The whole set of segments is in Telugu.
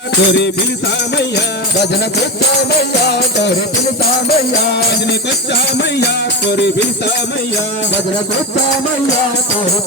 కోరి పిలిసామయ్యా భజన కొచ్చామయ్యా తోరి పిలుతామయ్యా. భజని కొచ్చామయ్యా కోరి పిలిసామయ్యా భజన కొచ్చామయ్యా తోరి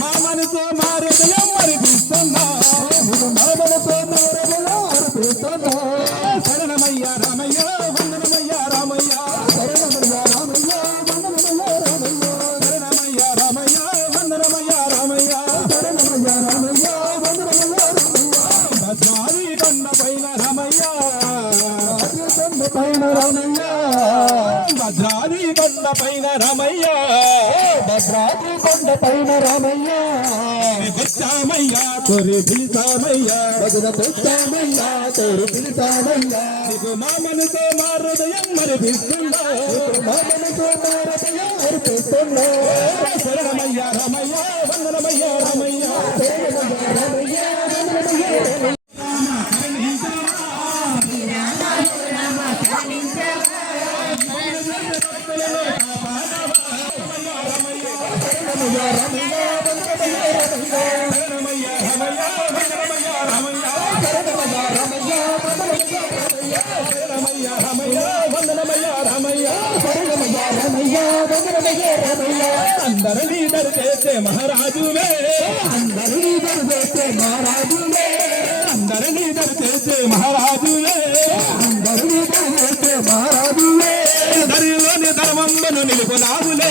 మా మనసు పైన రామయ్య భద్రాది కొండ పైన రామయ్య. భద్రాద్రి కొండ పైన రామయ్య. వచ్చామయ్యా కోరి పిలిసామయ్యా భజన కొచ్చామయ్యా తోరి పిలుతామయ్యా నీకు మా మనసు మా హృదయం మరిపిస్తున్నా మా మనసు నోరములో అర్పిస్తున్నా. శరణమయ్య రామయ్య వందనమయ్య రామయ్య. రామయ్య. శరణమయ్య రామయ్య వందనమయ్య రామయ్య శరణమయ్యా రామయ్య, వందనమయ్యా రామయ్య. అందరినీ దరిచేసే మహారాజువే అందరినీ దరిచేసే మహారాజులే అందరినీ మహారాజువే మహారాజులే దరిలోని ధర్మంబను నిలుపునావులే